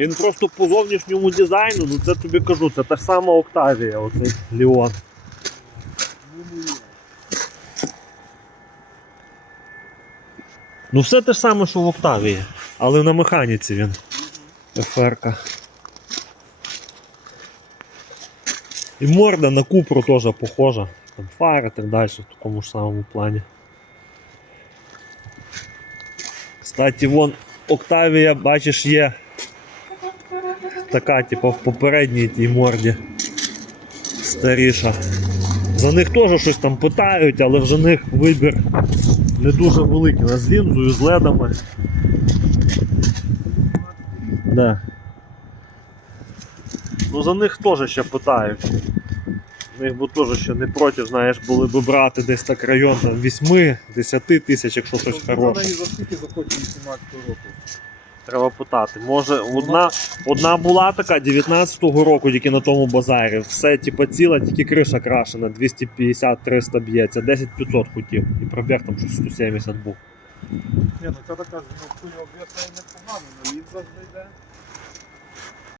Він просто по зовнішньому дизайну, ну це тобі кажу, це та ж сама Октавія, оцей Ліон. Ну, все те ж саме, що в Октавії, але на механіці він. ФРК. І морда на Купру теж похожа. Там фари і так далі в такому ж самому плані. Кстати, вон Октавія, бачиш, є така, типу, в попередній тій морді. Старіша. За них теж щось там питають, але вже них вибір не дуже великий. З лінзою, з ледами. Да. Ну за них теж ще питають. Них би теж ще не проти, знаєш, були б брати десь так район там 8-10 тисяч, якщо щось Вона хороше. і за скільки заходить 18 року. Треба питати. Може, одна, одна була така 19-го року, тільки на тому базарі. Все, типу, ціла, тільки криша крашена, 250-300 б'ється, 10-500 хотів. І пробіг там щось 170 був. Ні, ну це така ну, хуйня об'єкта і непогано, на завжди зайде.